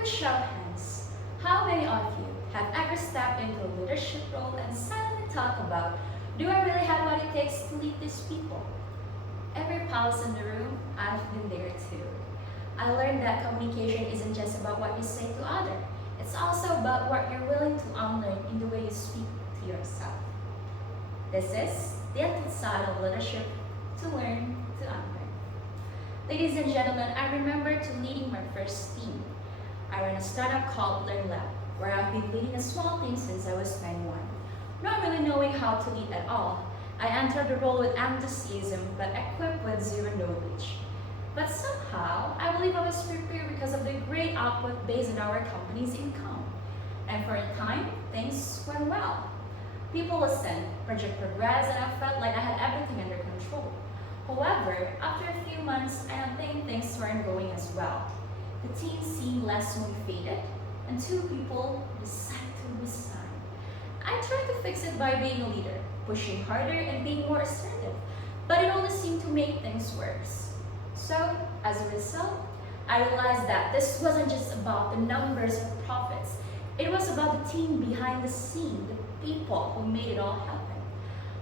quick show of hands, how many of you have ever stepped into a leadership role and silently talk about, do I really have what it takes to lead these people? Every pulse in the room, I've been there too. I learned that communication isn't just about what you say to others. It's also about what you're willing to unlearn in the way you speak to yourself. This is the Untold side of leadership, to learn, to unlearn. Ladies and gentlemen, I remember leading my first team. I ran a startup called Learn Lab, where I've been leading a small team since I was 21. Not really knowing how to lead at all, I entered the role with enthusiasm but equipped with zero knowledge. But somehow, I believe I was prepared because of the great output based on our company's income. And for a time, things went well. People listened, project progressed, and I felt like I had everything under control. However, after a few months, I don't think things weren't going as well. The team seemed less motivated, and 2 people decided to resign. I tried to fix it by being a leader, pushing harder and being more assertive, but it only seemed to make things worse. So, as a result, I realized that this wasn't just about the numbers or profits. It was about the team behind the scene, the people who made it all happen.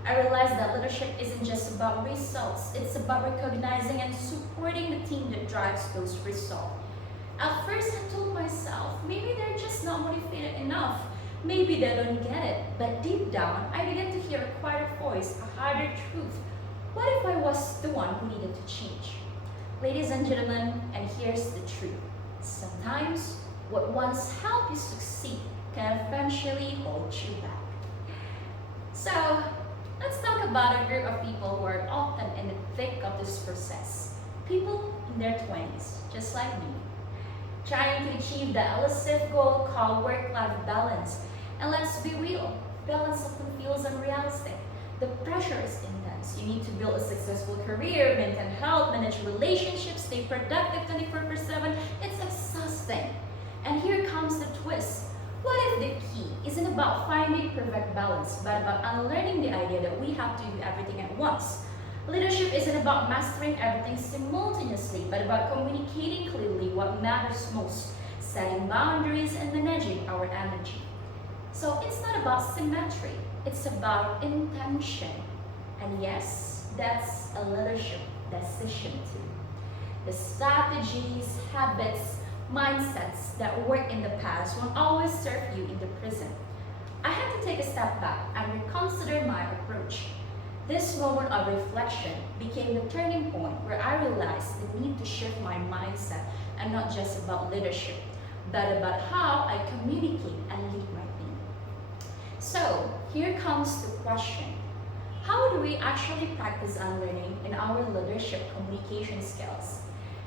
I realized that leadership isn't just about results, it's about recognizing and supporting the team that drives those results. At first, I told myself, maybe they're just not motivated enough. Maybe they don't get it. But deep down, I began to hear a quieter voice, a harder truth. What if I was the one who needed to change? Ladies and gentlemen, and here's the truth. Sometimes, what once helped you succeed can eventually hold you back. So, let's talk about a group of people who are often in the thick of this process. People in their 20s, just like me, trying to achieve the elusive goal called work-life balance. And let's be real, balance often feels unrealistic. The pressure is intense. You need to build a successful career, maintain health, manage relationships, stay productive 24/7. It's exhausting. And here comes the twist. What if the key isn't about finding perfect balance, but about unlearning the idea that we have to do everything at once? Leadership isn't about mastering everything simultaneously, but about communicating clearly what matters most, setting boundaries, and managing our energy. So it's not about symmetry, it's about intention. And yes, that's a leadership decision too. The strategies, habits, mindsets that worked in the past won't always serve you in the present. I had to take a step back and reconsider my approach. This moment of reflection became the turning point where I realized the need to shift my mindset and not just about leadership, but about how I communicate and lead my team. So, here comes the question. How do we actually practice unlearning in our leadership communication skills?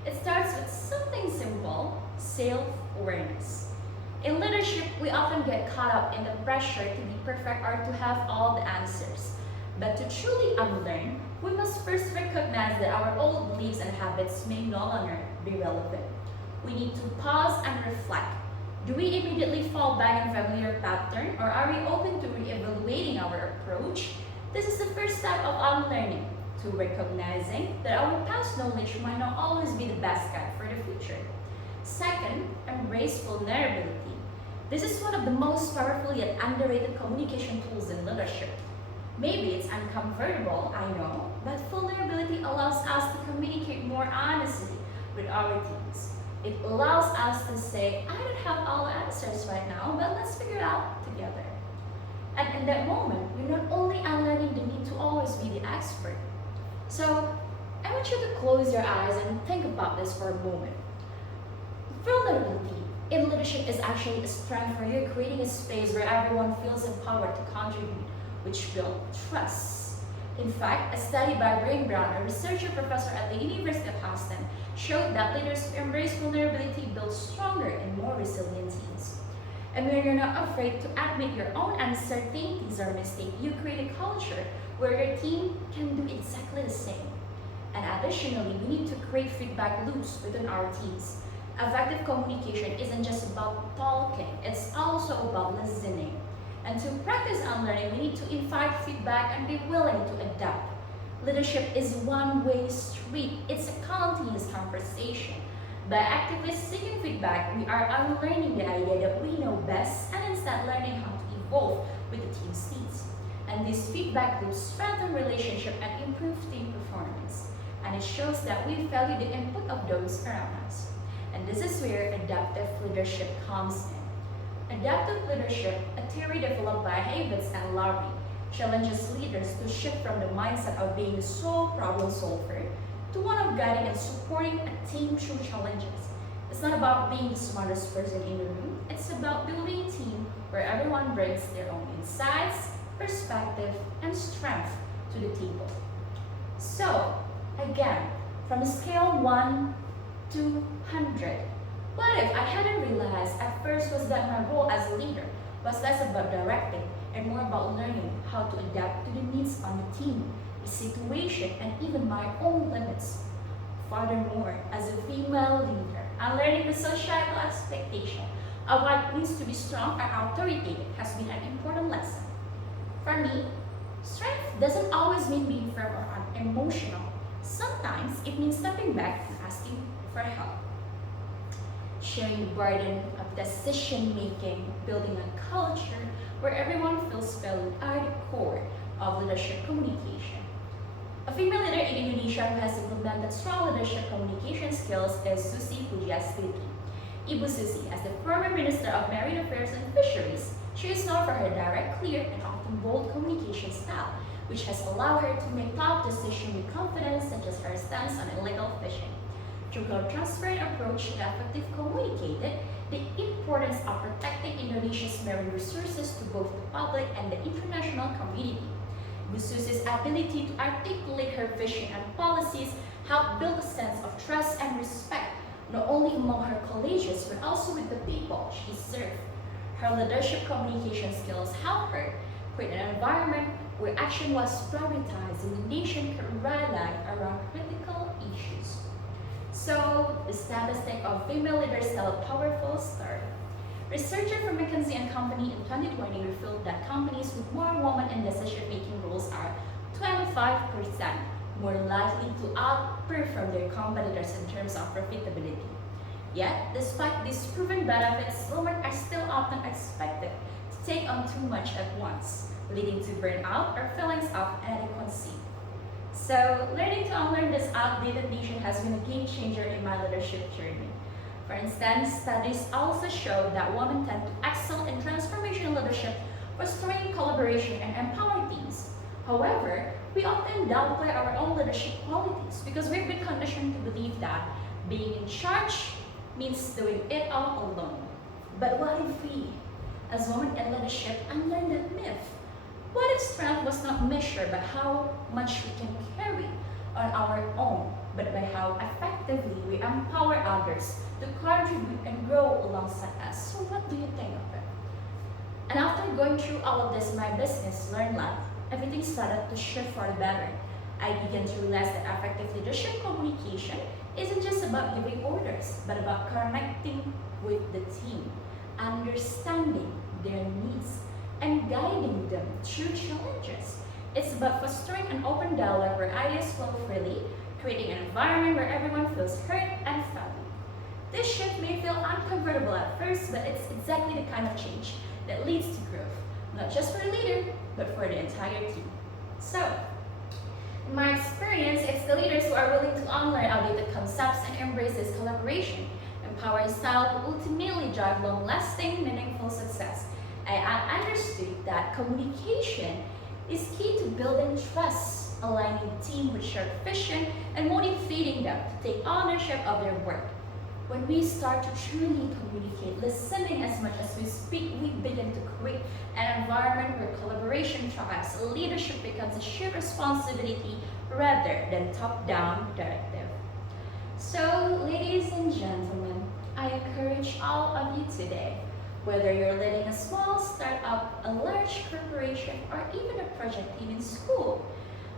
It starts with something simple, self-awareness. In leadership, we often get caught up in the pressure to be perfect or to have all the answers. But to truly unlearn, we must first recognize that our old beliefs and habits may no longer be relevant. We need to pause and reflect. Do we immediately fall back in familiar pattern, or are we open to re-evaluating our approach? This is the first step of unlearning, to recognizing that our past knowledge might not always be the best guide for the future. Second, embrace vulnerability. This is one of the most powerful yet underrated communication tools in leadership. Maybe it's uncomfortable, I know, but vulnerability allows us to communicate more honestly with our teams. It allows us to say, I don't have all the answers right now, but let's figure it out together. And in that moment, we're not only unlearning the need to always be the expert. So, I want you to close your eyes and think about this for a moment. Vulnerability in leadership is actually a strength for you, creating a space where everyone feels empowered to contribute, which builds trust. In fact, a study by Brain Brown, a researcher professor at the University of Houston, showed that leaders who embrace vulnerability build stronger and more resilient teams. And when you're not afraid to admit your own uncertainties or mistakes, you create a culture where your team can do exactly the same. And additionally, we need to create feedback loops within our teams. Effective communication isn't just about talking, it's also about listening. And to practice unlearning, we need to invite feedback and be willing to adapt. Leadership is one-way street. It's a continuous conversation. By actively seeking feedback, we are unlearning the idea that we know best and instead learning how to evolve with the team's needs. And this feedback loops strengthen relationship and improve team performance. And it shows that we value the input of those around us. And this is where adaptive leadership comes in. Adaptive leadership, a theory developed by Havens and Larry, challenges leaders to shift from the mindset of being the sole problem solver to one of guiding and supporting a team through challenges. It's not about being the smartest person in the room, it's about building a team where everyone brings their own insights, perspective, and strength to the table. So, again, from a scale 1 to 100, what if I hadn't realized at first was that my role as a leader was less about directing and more about learning how to adapt to the needs on the team, the situation, and even my own limits. Furthermore, as a female leader, I'm learning the societal expectation of what it means to be strong and authoritative has been an important lesson. For me, strength doesn't always mean being firm or unemotional. Sometimes it means stepping back and asking for help. Sharing the burden of decision making, building a culture where everyone feels valued are the core of leadership communication. A female leader in Indonesia who has implemented strong leadership communication skills is Susi Pujiastuti. Ibu Susi, as the former Minister of Marine Affairs and Fisheries, she is known for her direct, clear, and often bold communication style, which has allowed her to make tough decisions with confidence, such as her stance on illegal fishing. Through her transparent approach, she effectively communicated the importance of protecting Indonesia's marine resources to both the public and the international community. Bususi's ability to articulate her vision and policies helped build a sense of trust and respect, not only among her colleagues, but also with the people she served. Her leadership communication skills helped her create an environment where action was prioritized and the nation could rally around critical issues. So, the statistic of female leaders tell a powerful story. Researchers from McKinsey & Company in 2020 revealed that companies with more women in decision-making roles are 25% more likely to outperform their competitors in terms of profitability. Yet, despite these proven benefits, women are still often expected to take on too much at once, leading to burnout or feelings of inadequacy. So, learning to unlearn this outdated notion has been a game changer in my leadership journey. For instance, studies also show that women tend to excel in transformational leadership, fostering collaboration and empowering teams. However, we often downplay our own leadership qualities because we've been conditioned to believe that being in charge means doing it all alone. But what if we, as women in leadership, unlearn that myth? What if strength was not measured by how much we can carry on our own, but by how effectively we empower others to contribute and grow alongside us? So what do you think of it? And after going through all of this, my business, Learn Life, everything started to shift for the better. I began to realize that effective leadership communication isn't just about giving orders, but about connecting with the team, understanding their needs, and guiding them through challenges. It's about fostering an open dialogue where ideas flow freely, creating an environment where everyone feels heard and valued. This shift may feel uncomfortable at first, but it's exactly the kind of change that leads to growth, not just for the leader, but for the entire team. So, in my experience, it's the leaders who are willing to unlearn outdated concepts and embrace this collaboration, empowering style to ultimately drive long-lasting, meaningful success. I understood that communication is key to building trust, aligning the team with shared vision, and motivating them to take ownership of their work. When we start to truly communicate, listening as much as we speak, we begin to create an environment where collaboration thrives. Leadership becomes a shared responsibility rather than top-down directive. So, ladies and gentlemen, I encourage all of you today, whether you're leading a small startup, a large corporation, or even a project team in school,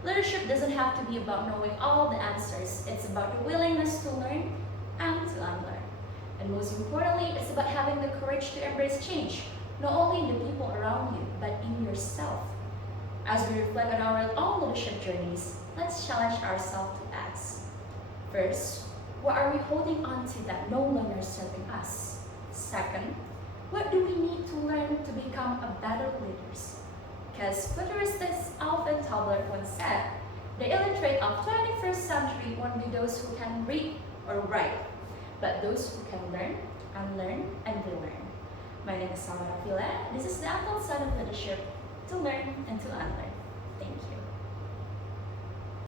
leadership doesn't have to be about knowing all the answers. It's about the willingness to learn and to unlearn. And most importantly, it's about having the courage to embrace change, not only in the people around you, but in yourself. As we reflect on our own leadership journeys, let's challenge ourselves to ask. First, What are we holding on to that no longer serving us? Second, what do we need to learn to become a better leaders? Because futurist Alvin Toffler once said, the illiterate of 21st century won't be those who can read or write, but those who can learn, unlearn, and relearn. My name is Samara Fila. This is the Untold Son of Leadership, to learn and to unlearn. Thank you.